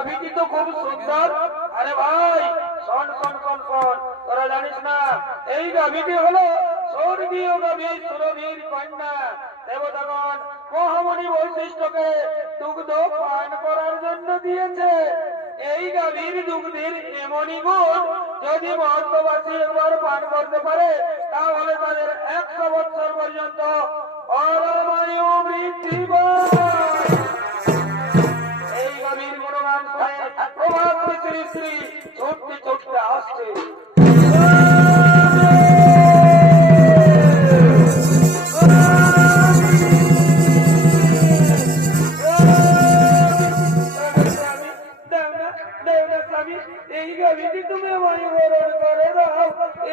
গাভীটি তো খুব সুন্দর। আরে ভাই শোন শোন শোন শোন, তোরা জানিস না এই গাভীটি হলো স্বর্গীয় গাভী সুরভীর কন্যা। দেবতাগণ মহামণি বৈশিষ্ট্যকে দুগ্ধ পান করার জন্য দিয়েছে। এই গাভীর দুগ্ধের এমনই গুণ, যদি মহত্ববাসী একবার পান করতে পারে তাহলে তাদের 100 বছর পর্যন্ত পরমায়ু বৃদ্ধি পায়। এই গাভীর গুণগান শুনে প্রভাত শ্রী শ্রী ছুটতে ছুটতে আসছে। এই গাভীটি তুমি আমায় বরণ করে দাও।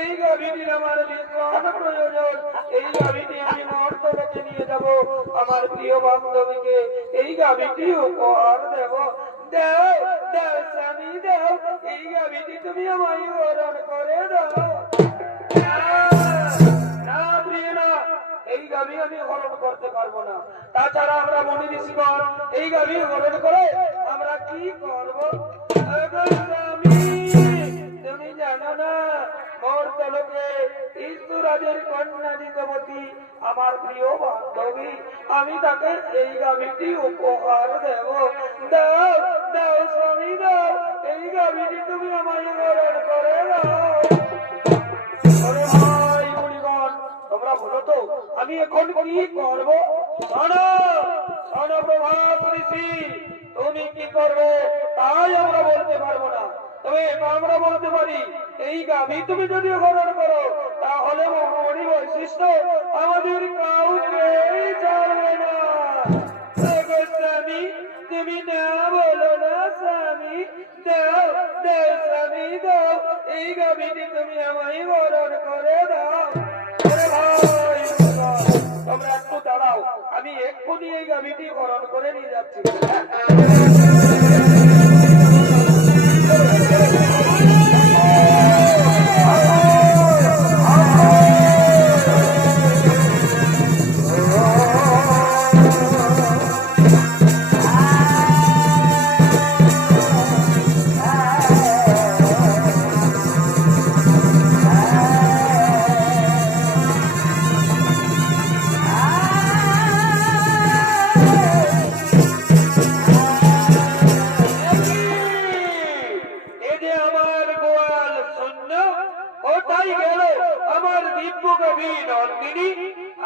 এই গাভীটির আমার ভীষণ প্রয়োজন। এই গাভীটি আমি মর্তলোকে নিয়ে যাব, আমার প্রিয় বান্ধবীকে এই গাভীটি উপহার দেব। দাও দাও স্বামী দাও, এই গাভীটি তুমি আমায় বরণ করে দাও। না প্রিয় না, এই গাভী আমি হরণ করতে পারবো না। তাছাড়া আমরা মনি ঋষিগণ এই গাভী হরণ করে আমরা কি করবো? তুমি জানো না মর্তলোকে ঈশ্বরাজের কন্যা দিতবতী আমার প্রিয় বান্ধবী, আমি তাকে এই গাভীটি উপহার দেব। দাও দাও স্বামী দাও, এই গাভীটি তুমি আমায় বরণ করে দাও। ভাই মুনিগণ তোমরা বলো তো আমি এখন কি করবো? শোনো শোনো প্রভাত ঋষি, তুমি কি করবে তাই আমরা বলতে পারবো না, তবে আমরা বলতে পারি এই গাভী তুমি যদি হরণ করো তাহলে মহামণি বৈশিষ্ট্য আমাদের কাউকে ছাড়বে না। স্বামী তুমি না বলো না স্বামী, দাও দাও স্বামী দাও, এই গাভীটি তুমি আমায় হরণ করে দাও। ভাই তোমরা একটু দাঁড়াও, আমি এক্ষুনি এই গাভীটি হরণ করে নিয়ে যাচ্ছি।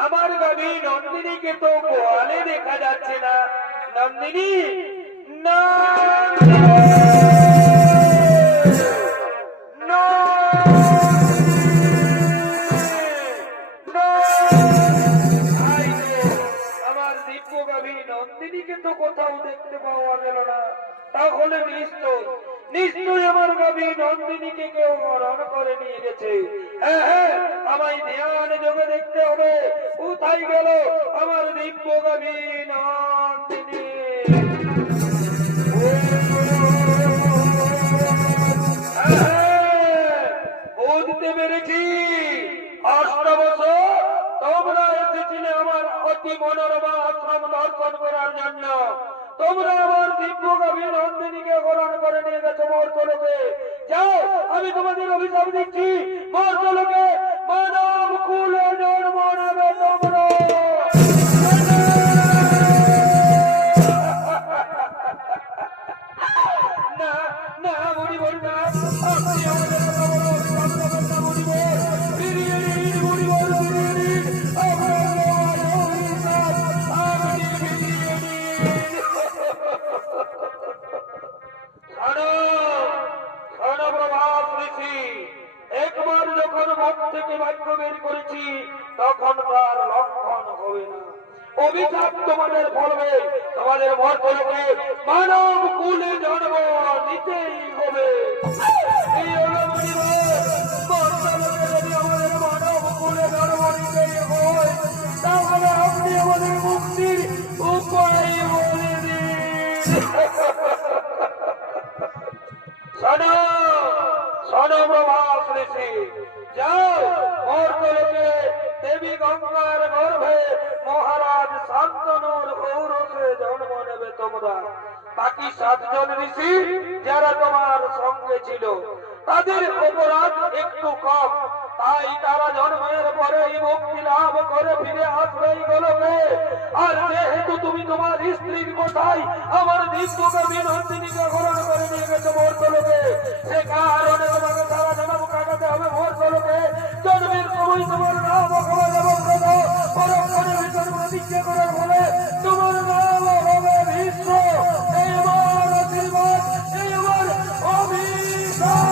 আমার গাভী নন্দিনীকে তো গোয়ালে দেখা যাচ্ছে না। নন্দিনী আমার দিব্য গাভী নন্দিনীকে তো কোথাও দেখতে পাওয়া গেল না। তাহলে নিশ্চয় আমার গাভী নন্দিনীকে কেউ হরণ করে নিয়ে গেছে। হ্যাঁ আমায় ধ্যান যোগে দেখতে হবে কোথায় গেল আমার দিব্য গাভী নন্দিনী। বুঝতে পেরেছি, অষ্টাবশ তোমরা এসেছিলে আমার অতি মনোরমা আশ্রম দর্শন করার জন্য। তোমরা আমার দিব্য গাভী নন্দিনীকে হরণ করে নিয়ে গেছো মর্তলোকে। যাও, আমি তোমাদের অভিশাপ দিচ্ছি, মর্তলোকে মানব কুলে জন্ম নেবে তোমরা। না না মরিবর না, আপনি আমাদের কথা বলো, অভিশাপ না মরিবর, ফিরিয়ে নিন মরিবর, ফিরিয়ে নিন আপনার অভিশাপ, আপনি ফিরিয়ে নিন। প্রভাত ঋষি, একবার যখন মুখ থেকে বাক্য বের করেছি তখন তার লক্ষণ হবে না। অভিশাপ তোমাদের ফলবে, তোমাদের মর্তলোকে মানব কুলে জন্ম নিতেই হবে। আমাদের মানব কুলে জন্ম নিতেই হবে, তাহলে আপনি আমাদের মুক্তির উপায় বলে দিন। শোনো শোনো প্রভাত ঋষি, যাও মর্তলোকে দেবী গঙ্গার গর্ভে মহারাজ শান্তনুর ঔরসে জন্ম নেবে তোমরা। বাকি 7 জন ঋষি যারা তোমার সঙ্গে ছিল তাদের অপরাধ একটু কম, তাই তারা জন্মের পরেই মুক্তি লাভ করে ফিরে আসবে এই গোলকে। আর যেহেতু তুমি তোমার স্ত্রীর কথাই আমার দিব্যকে বিনন্দিনীকে গ্রহণ করে নিয়ে গেছো মর্তলোকে, সে কারণে তোমাকে সারা জন্ম কাটাতে হবে মর্তলোকে। জন্মের সময় তোমার নাম অখবর এবং পরক্ষণের ভিতর প্রতিজ্ঞা করার ফলে তোমার নাম হবে বিশ্ব। এই আমার আশীর্বাদ, এই আমার অভিশাপ।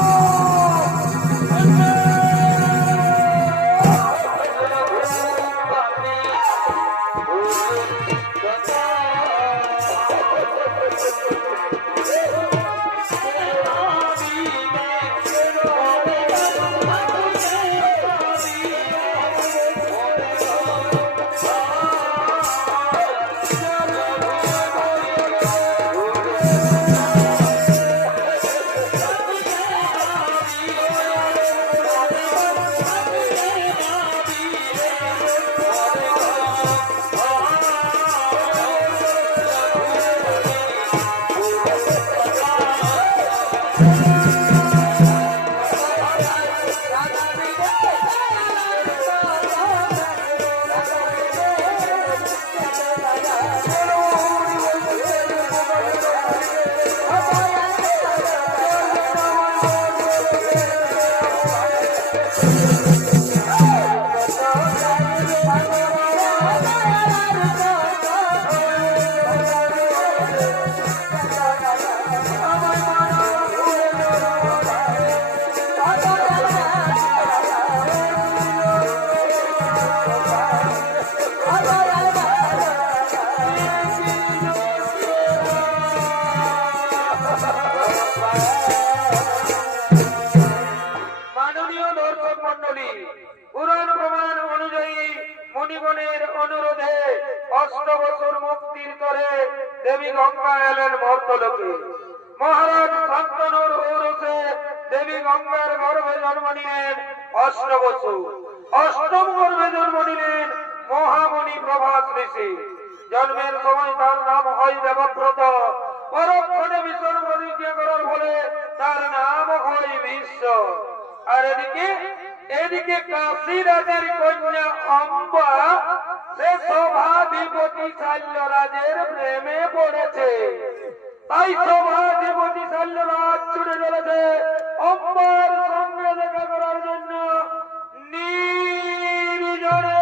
দেবী গঙ্গা এলেন মর্তলোকে। মহারাজ শান্তনুর ঔরসে দেবী গঙ্গার গর্ভে জন্ম নিলেন অষ্টবসু। অষ্টম গর্ভে জন্ম নিলেন মহামণি প্রভাস ঋষি। জন্মের সময় তার নাম হয় দেবব্রত। পরক্ষণে ভীষণ প্রতিজ্ঞা করার ফলে তার নাম হয় বিশ্ব। আর এদিকে কাশী রাজের কন্যা অম্বা সে সভাধিপতি শাল্যরাজের প্রেমে পড়েছে। তাই সভাধিপতি শাল্যরাজ ছুটে চলেছে অম্বার সঙ্গে দেখা করার জন্য নির্জনে।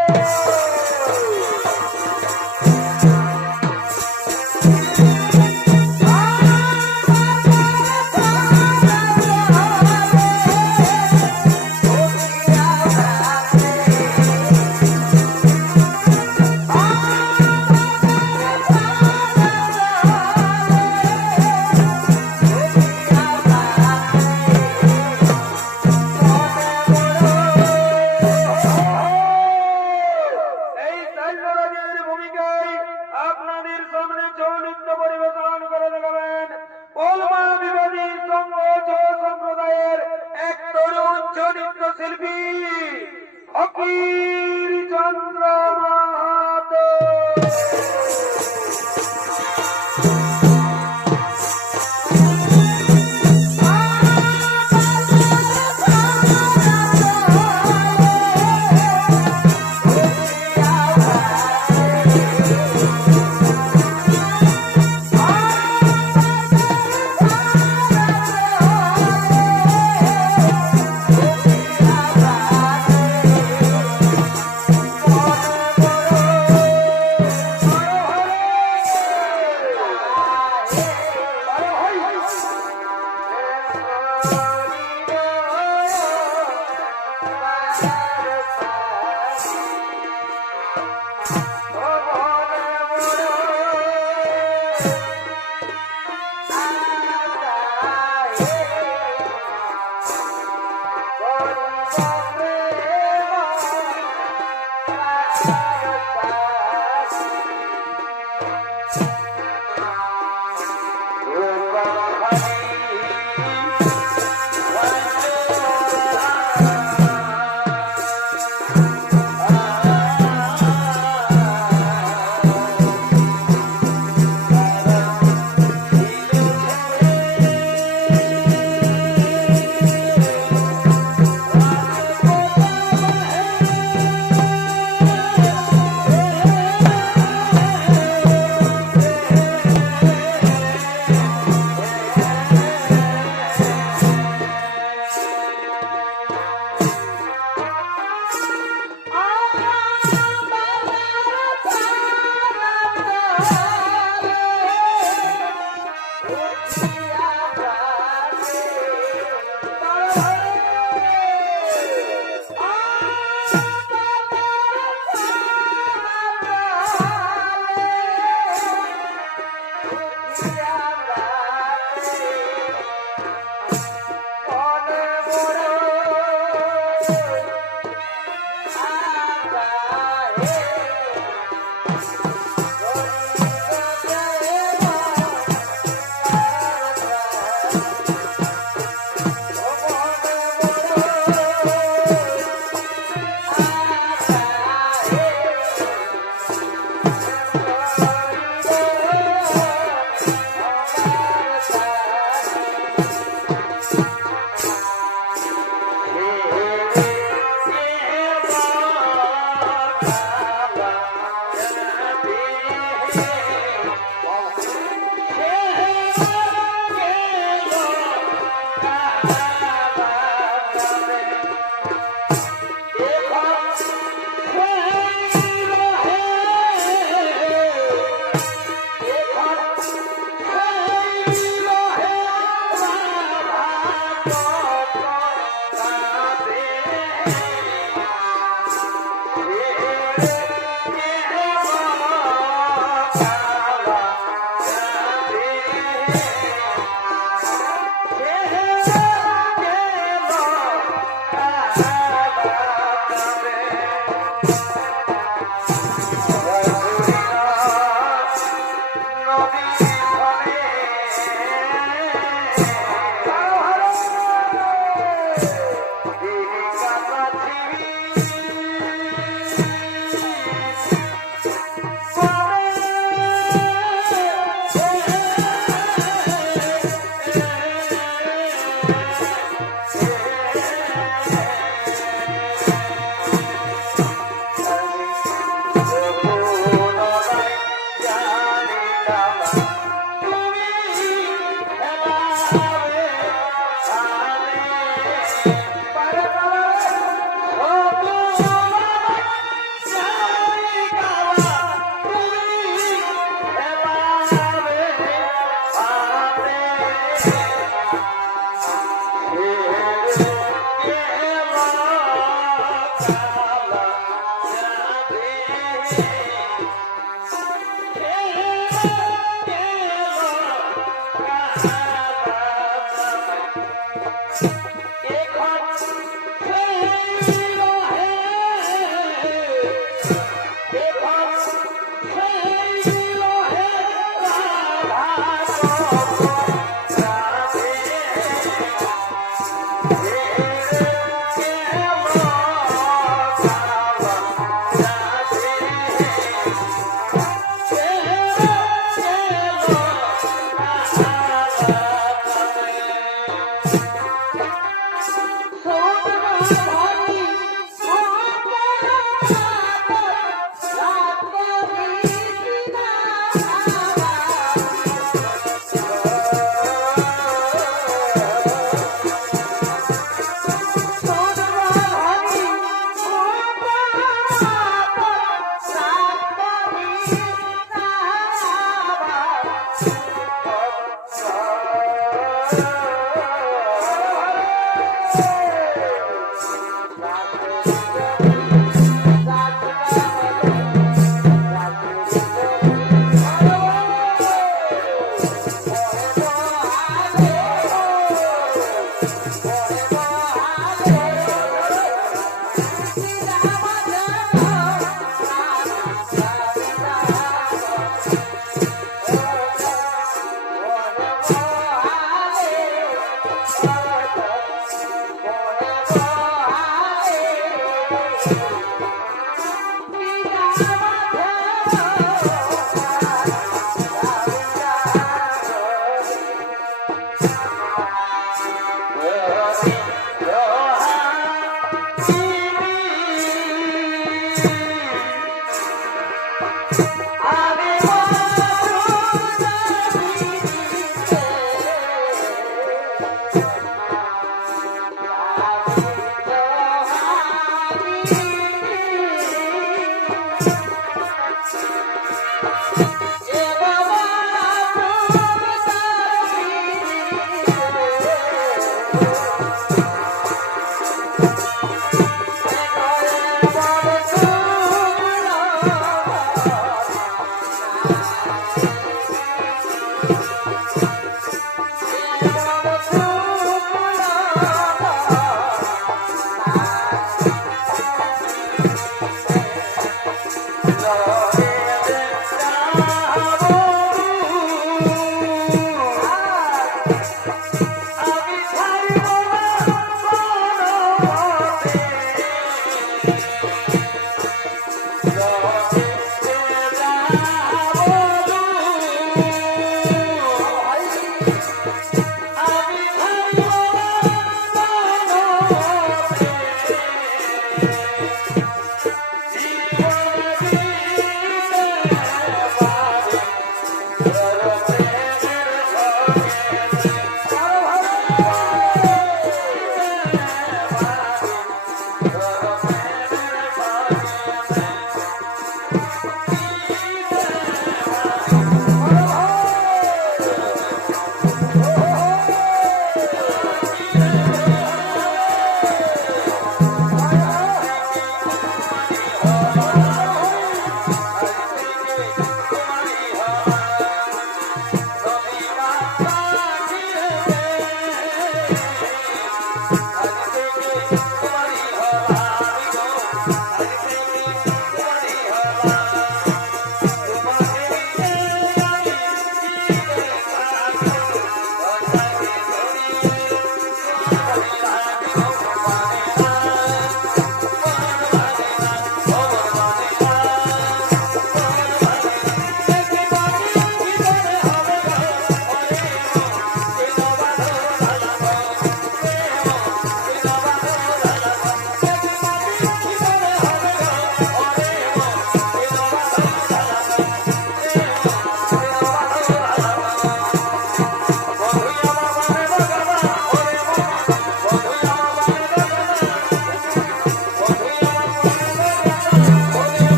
Oh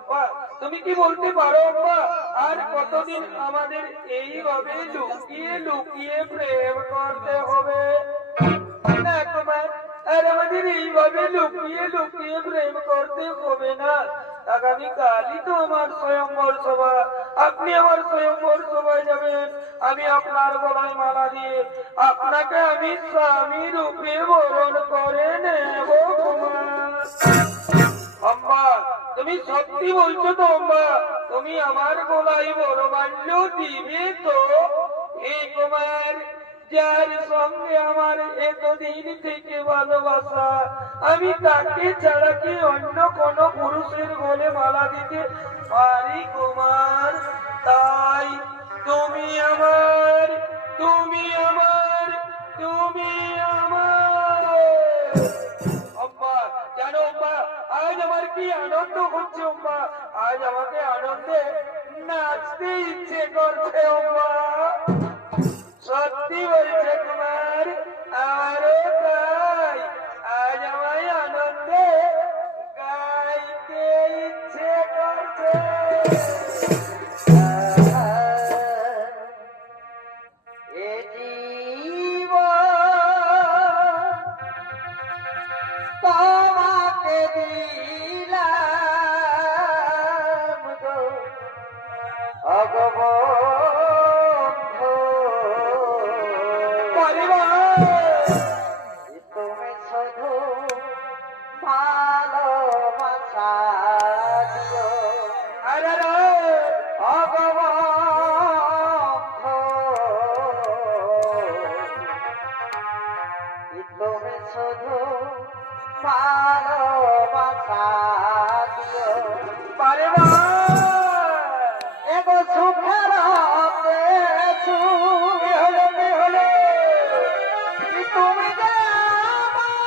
আব্বা, তুমি কি বলতে পারো আব্বা, আর কতদিন আমাদের এইভাবে লুকিয়ে লুকিয়ে প্রেম করতে হবে? না কুমার, আর আমাদের এইভাবে লুকিয়ে লুকিয়ে প্রেম করতে হবে না। আগামীকালই তো আমার স্বয়ংবর সভা, আপনি আমার স্বয়ংবর সভায় যাবেন। আমি আপনার গলায় মালা দিয়ে আপনাকে আমি স্বামী রূপে বরণ করে নেব কুমার। আম্মা, তুমি সত্যি বলছো তো আম্মা? তুমি আমার গলায় বরমাল্য দিবে তো? হে কুমার, যার সঙ্গে আমার এতদিন থেকে ভালোবাসা, আমি তাকে ছাড়া কি অন্য কোন পুরুষের গলে মালা দিতে পারি কুমার? তাই তুমি আমার, তুমি আমার, তুমি আমার। আম্মা, জানো আম্মা, আজ আমার কি আনন্দ হচ্ছে আম্মা, আজ আমাকে আনন্দে নাচতে ইচ্ছে করছে আম্মা। সত্যি বলছে কুমার, আরো তাই আজ আমায় আনন্দে গাইতে ইচ্ছে করছে। এ জীবন তোমাকে দিলাম গো অগবন্ধু, তুমি শুধু ভালোবাসা দিও অগবন্ধু, তুমি শুধু ভালোবাসা দিও। এগো সুখের পেছু হলো তুমি যে আমার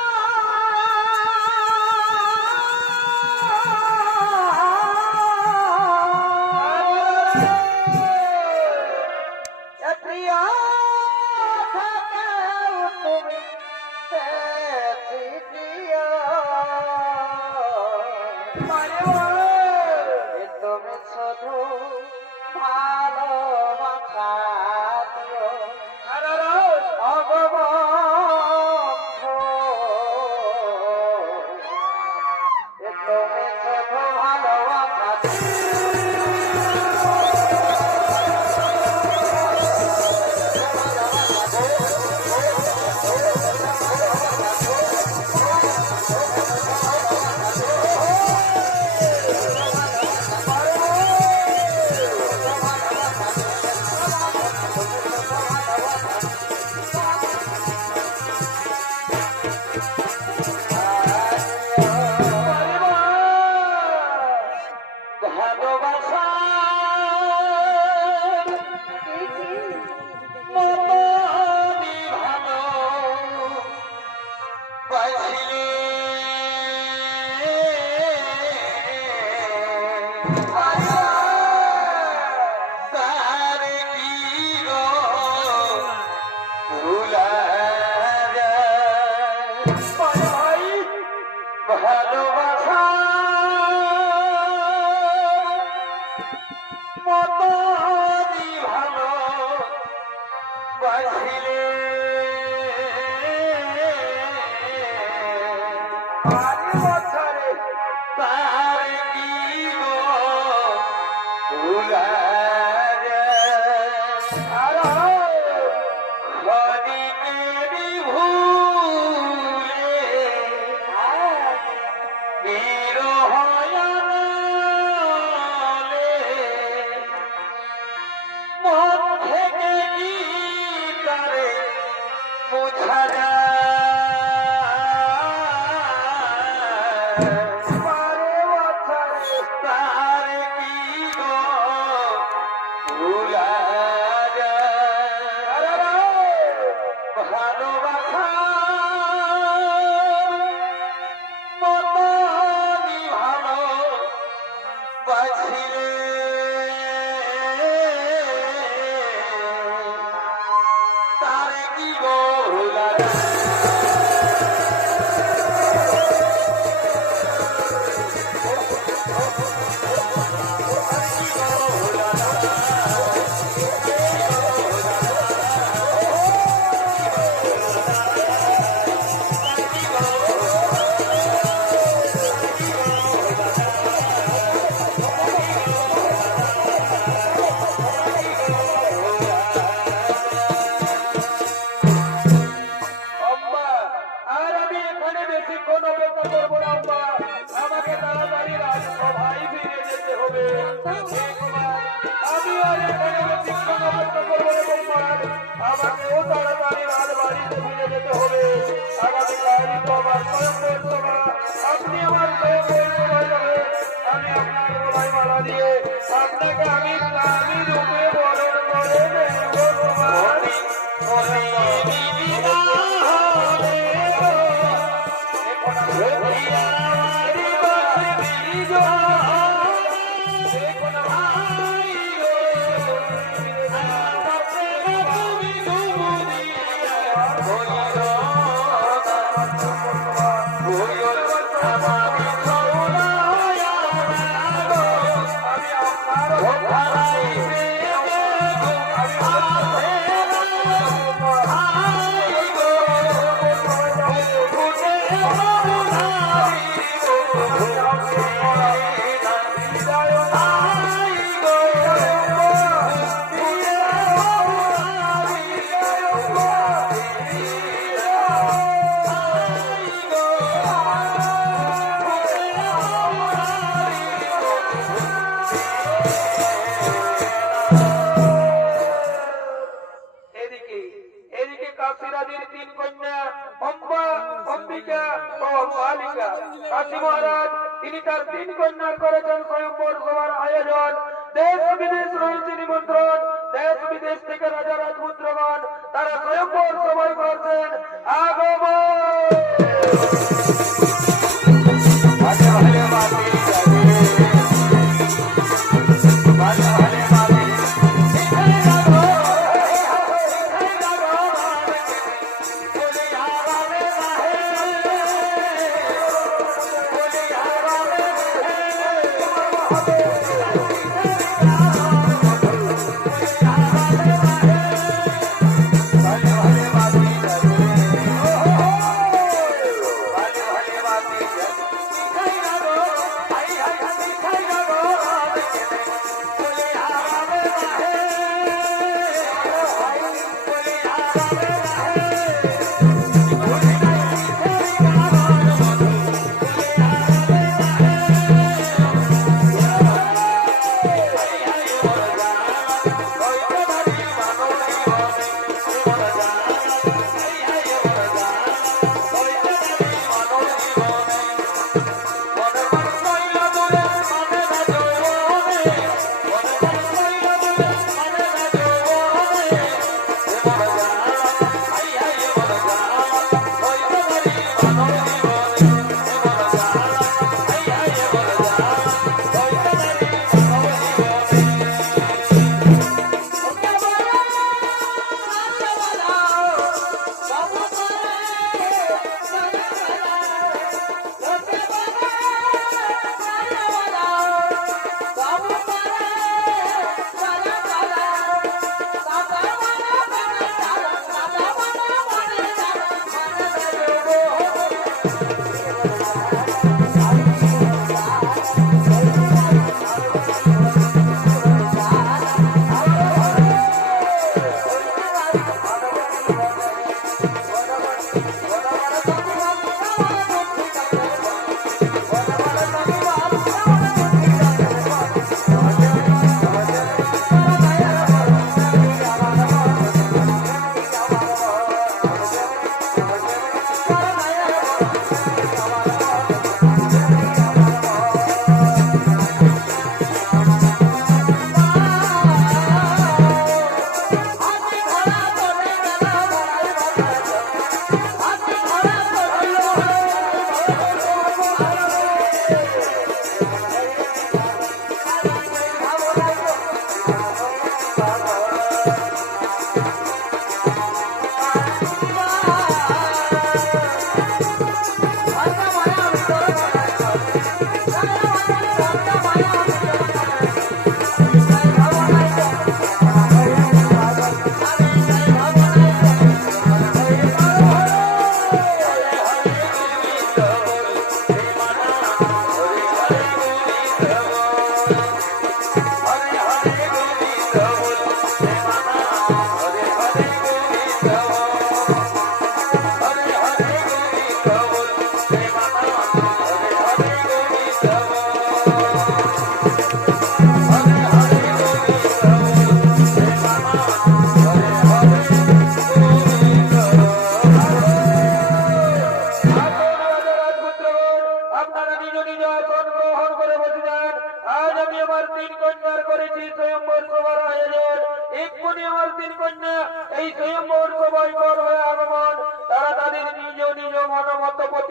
প্রিয় থাকেও তুমি বেশি প্রিয়। তুমি শুধু ভালোবাসা দিও অগবন্ধু, তুমি শুধু ভালোবাসা দিও। ভালোবাসা মতো ভালো বাসিলে বছরে তার কি গো ভুলা তারে কি গো ভুলা তাড়াতাড়ি রাজবাড়িতে ফিরে যেতে হবে। আগামীকালই তো আমার স্বয়ংবর সভা। আপনি আমার স্বয়ংবর সভায় যাবেন। আমি আপনার গলায় মালা দিয়ে আপনাকে আমি রূপে বরণ করে নেব ভগবান। এদিকে কাশীরাজের তিন কন্যা অম্বা, অম্বিকা ও বালিকা। কাশী মহারাজ তিনি তার তিন কন্যার করেছেন স্বয়ংবর সভার আয়োজন। দেশ বিদেশ রয়েছে নিমন্ত্রণ। দেশ বিদেশ থেকে রাজা রাজপুত্রগণ তারা স্বয়ংবর সভায় করছেন আগমন।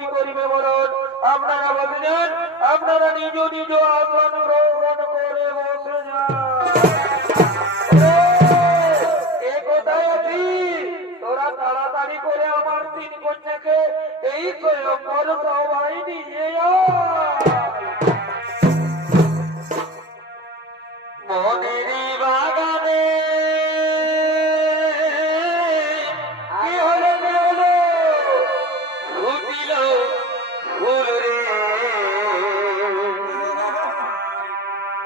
কি করিবে বলুন? আপনারা বললেন আপনারা নিজ নিজ আসন গ্রহণ করে বসে যান। কোথায় আছি? তোরা তাড়াতাড়ি করে আমার তিন কন্যাকে এই স্বয়ম্বর সবাই নিয়ে মনেরই বাগানে কি হলো ফুটিল ফুল রে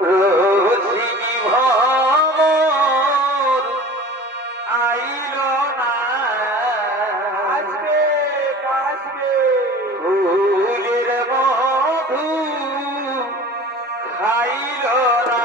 রোজিনী ভ্রমর আইল না আসবে আসবে ফুলের মধু খাইল না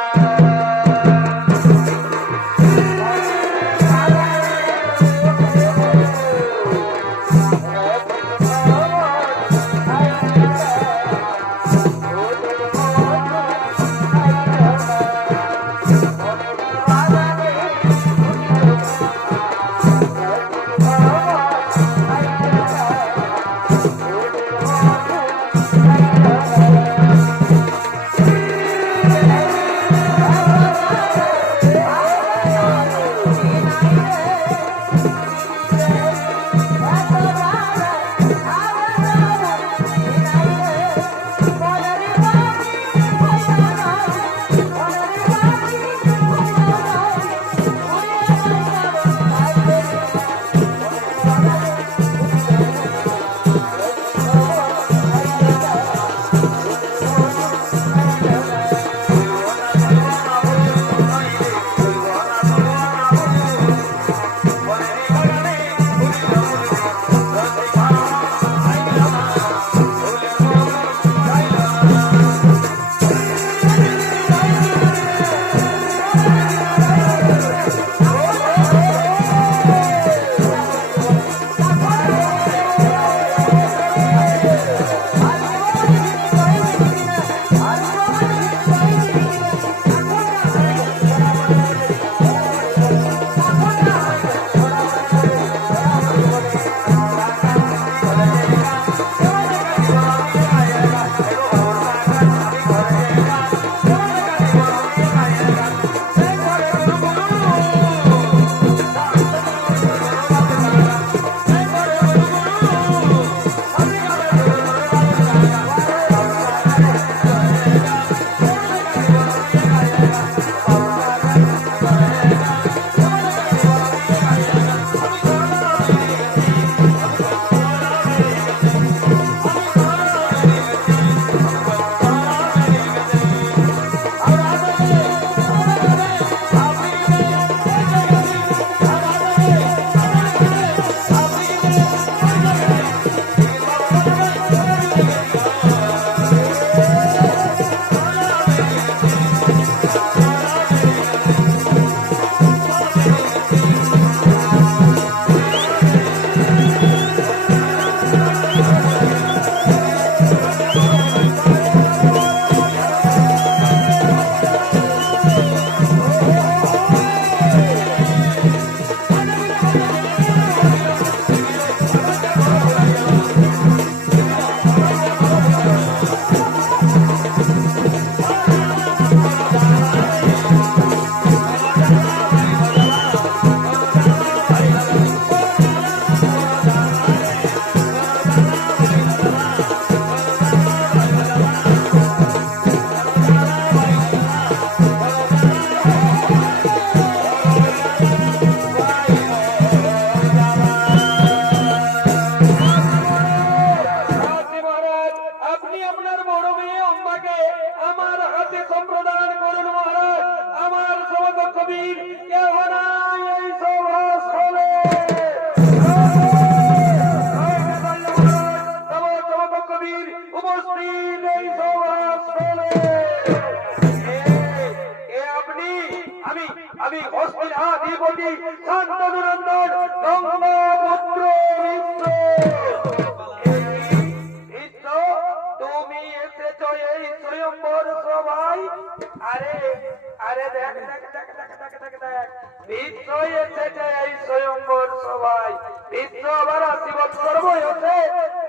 182 বছর বয়সে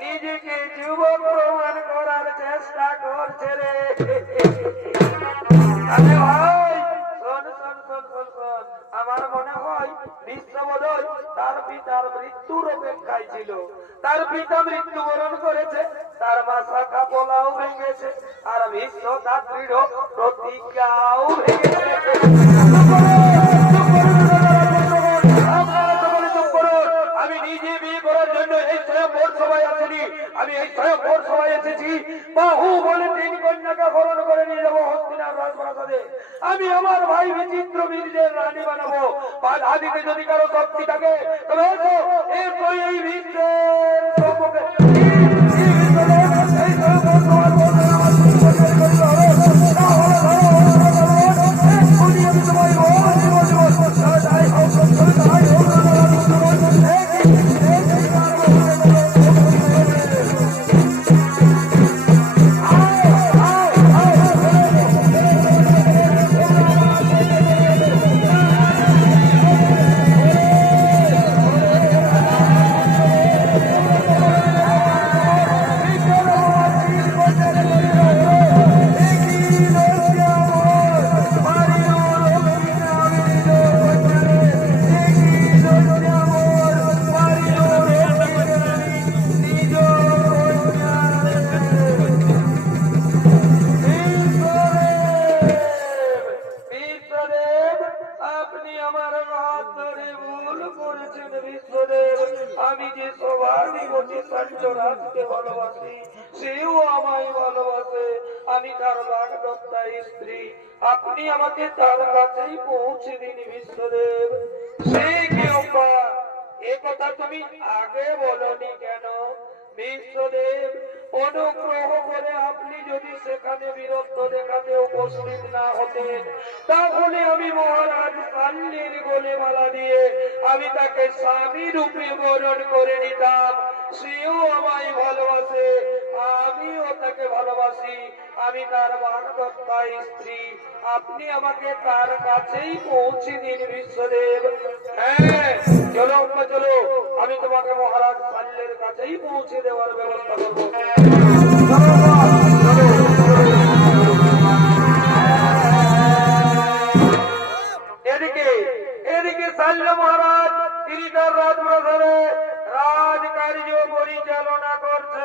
নিজেকে যুবক প্রমাণ করার চেষ্টা করছে রে। আরে ভাই শোন শোন শোন শোন শোন, আমার মনে হয় বিশ্ব বোধহয় তার পিতার মৃত্যুর অপেক্ষায় ছিল। তার পিতা মৃত্যুবরণ করেছে, তার মা শাখা পোলাও ভেঙেছে, আর বিশ্ব তার দৃঢ় প্রতিজ্ঞাও ভেঙেছে। আমি নিজে বিয়ে করার জন্য এই স্বয়ংবর সভায় আসিনি, আমি এই স্বয়ংবর সভায় এসেছি বাহু বলে 3 কন্যাকে হরণ করে নিয়ে যাবো হস্তিনার রাজপ্রাসাদে। আমি আমার ভাই বিচিত্র বীরদের রানী বানাবো। বাধা দিতে যদি কারো শক্তি থাকে তবে এসো, এসো এই বিশ্বের সম্মুখে। আমি যে সভাধিপতি সঞ্চরাজকে ভালোবাসি, সেও আমায় ভালোবাসে। আমি তার বাগদত্তার স্ত্রী, আপনি আমাকে তার কাছেই পৌঁছে দিন বিশ্বদেব। সে কেউ এ কথা তুমি আগে বলনি কেন বিশ্বদেব? অনুগ্রহ করে আপনি যদি সেখানে বীরত্ব দেখাতে উপস্থিত না হতেন, তাহলে আমি মহারাজ কাল্লির গলেমালা দিয়ে আমি তাকে স্বামী রূপে বরণ করে নিতাম। সেও আমায় ভালোবাসে, আমিও তাকে ভালোবাসি। আমি তার বাগদত্তা স্ত্রী, আপনি আমাকে তার কাছেই পৌঁছে দিন বিশ্বদেব। হ্যাঁ চলো চলো, আমি তোমাকে মহারাজ কাল্লের কাছেই পৌঁছে দেওয়ার ব্যবস্থা করবো। এদিকে এদিকে শাল্য মহারাজ তিনি তার রাজপ্রাসাদে রাজকার্য পরিচালনা করছে।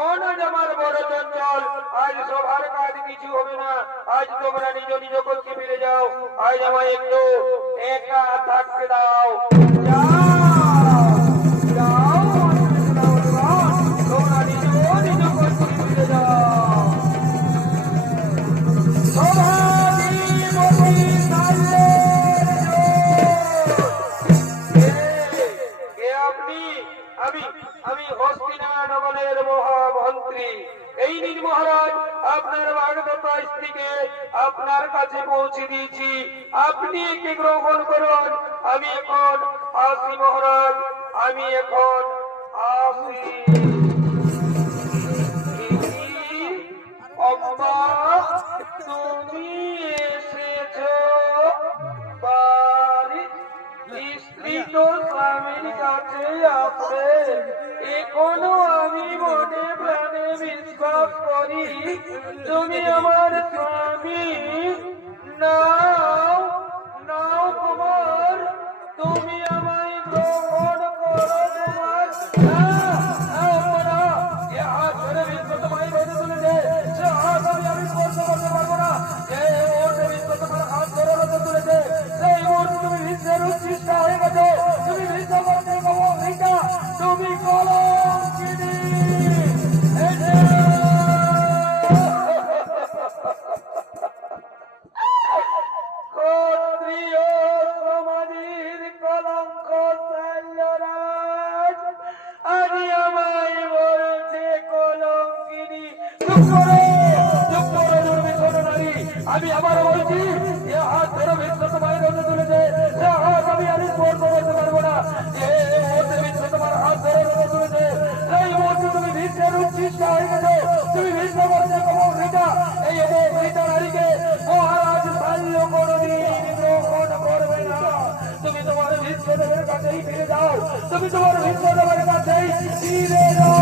কোন আজ আমার বড় চঞ্চল, আজ সবার কাজ কিছু হবে না, আজ তোমরা নিজ নিজ কক্ষে ফিরে যাও, আজ আমায় একটু একা থাকতে দাও। তোমরা নিজ নিজ কক্ষে ফিরে যাও। আমি হস্তিনানগরের মহামন্ত্রী। এই নিন মহারাজ, আপনার বাগদত্তা স্ত্রীকে আপনার কাছে পৌঁছে দিয়েছি, আপনি একে গ্রহণ করুন। আমি এখন আসি মহারাজ, আমি এখন আসি। অম্মা, তুমি এসেছো বাড়ি? স্ত্রী তো স্বামীর কাছে আছে, এখনো আমি মনে প্রাণে বিশ্বাস করি তুমি আমার স্বামী। নাও নাও তোমার, তুমি আমায় গ্রহণ করো তোমার। আমি স্পর্শ করতে পারবো না, যে মুহূর্তে বিশ্ব তোমার হাত ধরে রোদে তুলেছে, সেই মুহূর্তে তুমি বিশ্বের উচ্ছিষ্টা হয়ে গেছো। তুমি বিশ্ব করতে কবলিকা, তুমি কলঙ্কিনী। ক্ষত্রিয় সমাজের কলঙ্ক শৈলরাজ আজ আমায় বলছে কলঙ্কিনী। আমি আবার বলছি, এ হাত ধরে বিশ্ব তোমায় রোদে তুলেছে, সে হাত আমি আর স্পর্শ করতে পারবো না। যে মুহূর্তে বিশ্ব তোমার হাত ধরে রোদে তুলেছে, সেই মুহূর্তে তুমি বিশ্বের উচ্ছিষ্ট হয়ে গেছো। তুমি বিশ্ব করতে কবলিকা, এই অবহিতা নারীকে মহারাজ শাল্য কোনদিন গ্রহণ করবে না। তুমি তোমার বিশ্বদেবের কাছেই ফিরে যাও, তুমি তোমার বিশ্বদেবের কাছেই ফিরে যাও।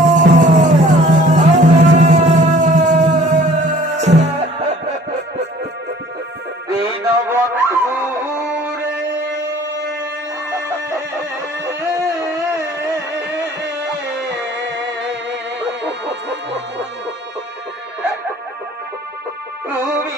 Oh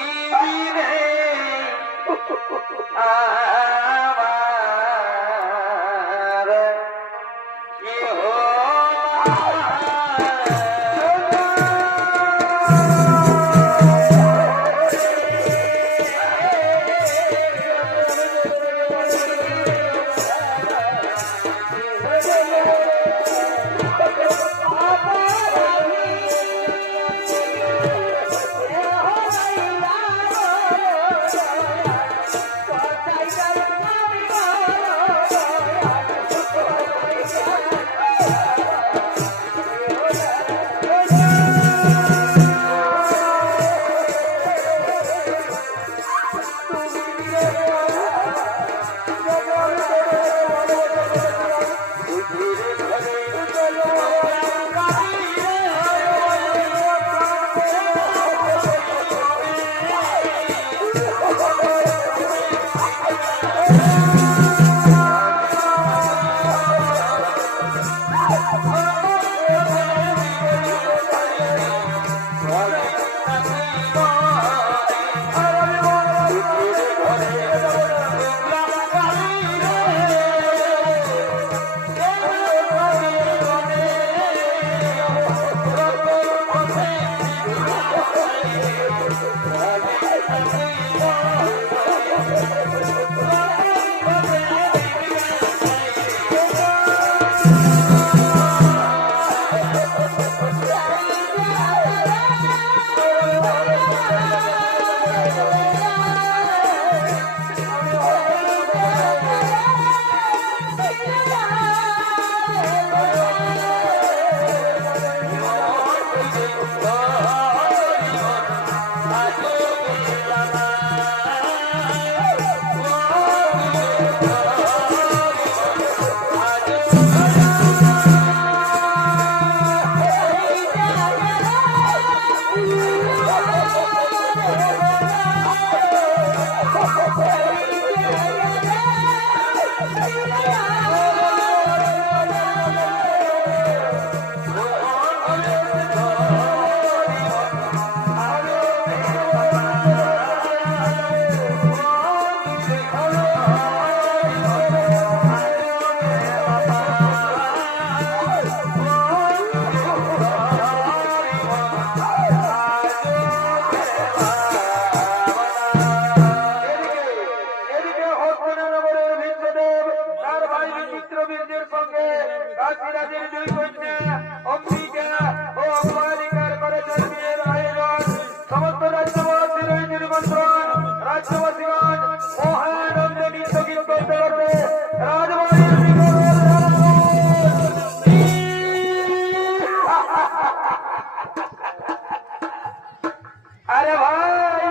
আরে ভাই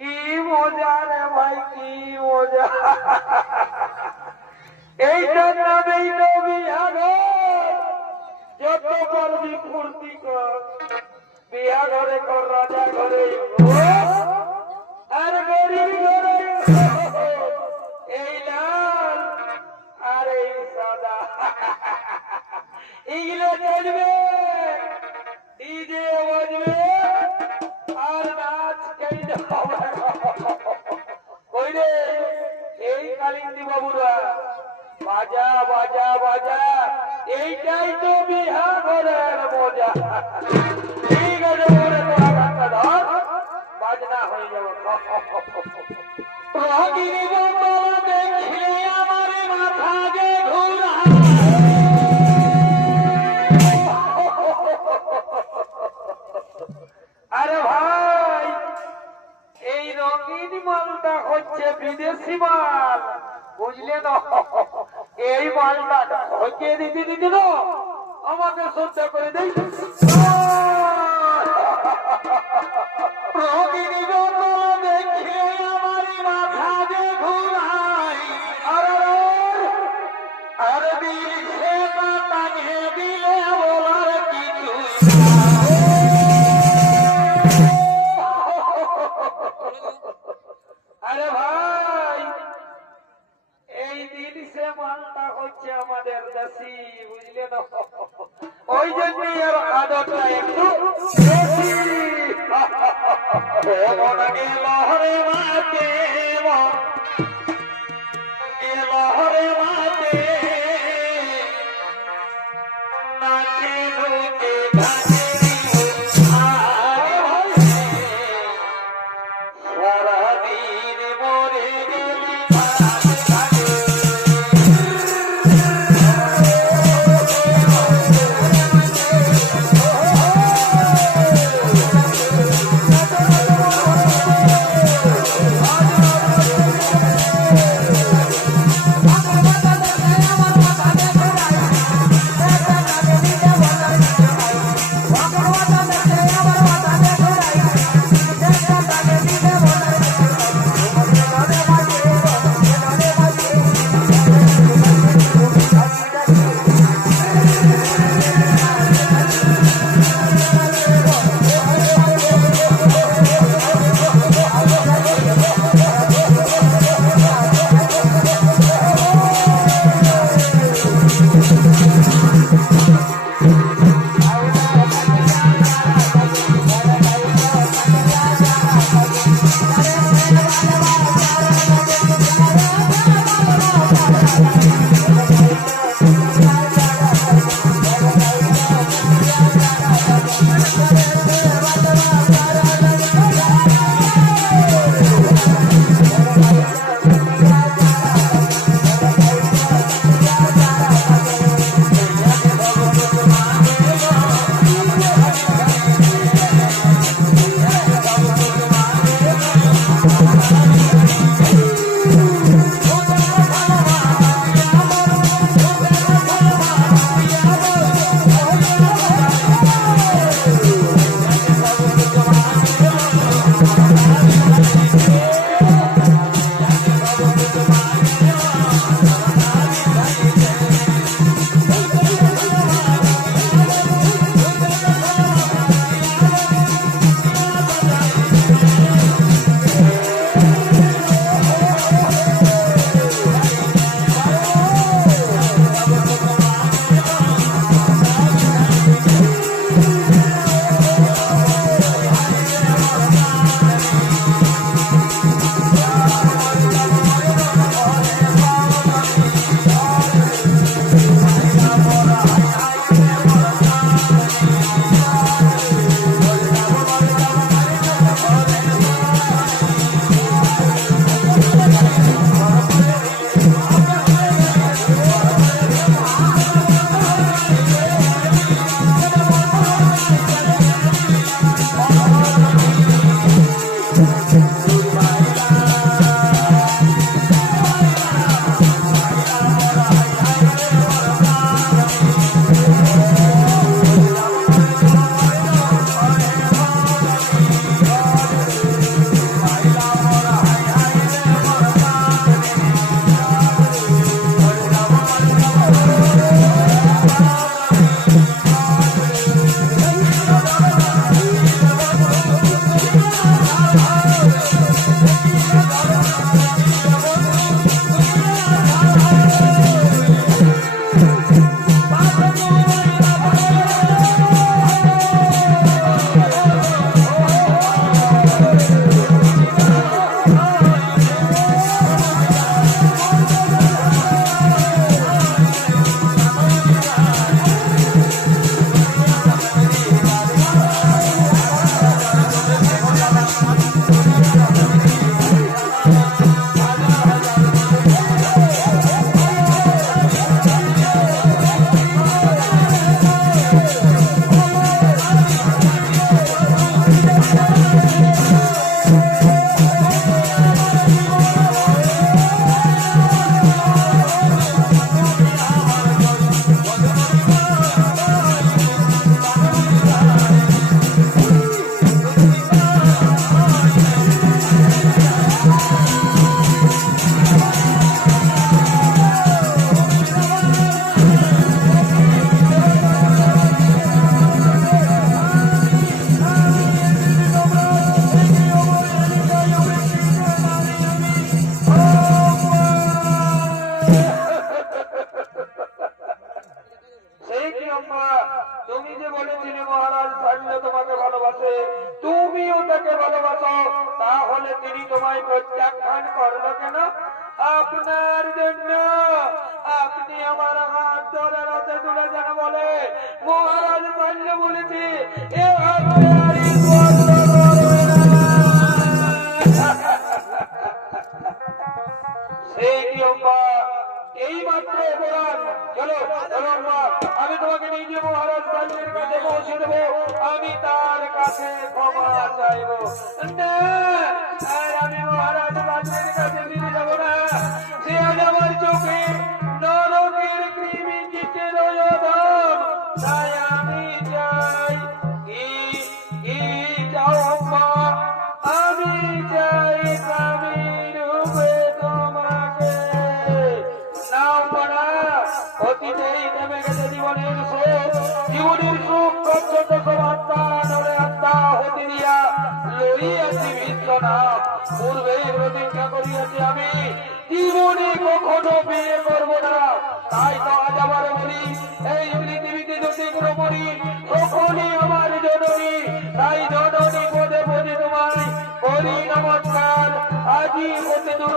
কি মজা রে ভাই, কি মজা। এইটার নামেই তো বিয়া ঘর। যত পারবি ফুর্তি কর, বিয়া ঘরে কর, রাজা ঘরে আর গরিব ঘরে। এই লাল আর এই সাদা এগুলো চলবে, ডিজে বাজবে আর নাচ গাইতে হবে। ওই রে এই কালিন্দী বাবুরা বাজা বাজা বাজা, এইটাই তো বিহা ঘরের মজা। ঠিক আছে বলে তোরা গানটা ধর, বাজনা হয়ে যাবে। রগিনী বন্দর দেখলে আমার মাথা যে ঘুরায়। আরে ভাই এই রঙিন মালটা হচ্ছে বিদেশি মাল, বুঝলে না? এই মালটা ঢকিয়ে দিতে দিতে না আমাকে শ্রদ্ধা করে দেই। রঙিনী বন্দর দেখলে আমার মাথা যে ঘুরায়। আর দিল সে টাঙিয়ে দিলে বলার কিছু। আরে ভাই এই দিন সে মালটা হচ্ছে আমাদের দেশি, বুঝলে না? ওই জন্যই আর আদরটা একটু বেশি। লহরে মাতে লহরে মাতে নাচে ঢুকে সারাদিন মরে গেলি। I'm তাকে ভালোবাসো, তাহলে তিনি তোমায় প্রত্যাখ্যান করলো কেন? আপনার জন্য। আপনি আমার হাত ধরে রথে তুলে যেন বলে মহারাজ পাল্য বলেছি, এ হাতে আর স্পর্শ করবে না। সেই নিয়মটা এই মাত্র অপরাধ। চলো চলো আম্মা, আমি তোমাকে নিজে মহারাজ পাল্যের কাছে পৌঁছে দেবো, আমি তার কাছে ক্ষমা চাইব না। আর আমি মহারাজ পাল্যের কাছে ফিরে যাবো না। সে আজ আমার চোখে নরকের কৃমি কীটের অধম। তাই আমি চাই কি চাও আম্মা? আমি চাই আমি রূপে তোমাকে। নাও পাড়া অতীতেই নেমে গেছে জীবনের সুখ, জীবনের সুখ কচ্ছত সমাত্মা নরে আত্মা হতে দিয়া লইয়াছি বিশ্বনাথ। পূর্বেই প্রতিজ্ঞা করিয়াছি আমি জীবনে কখনো বিয়ে করবো না। তাই তো আজ আবার বলি, এই পৃথিবীতে যদি কোনো মরি তখনই আমার জননী। তাই জননী পদে পদে তোমায় বলি নমস্কার। আজই হতে দূর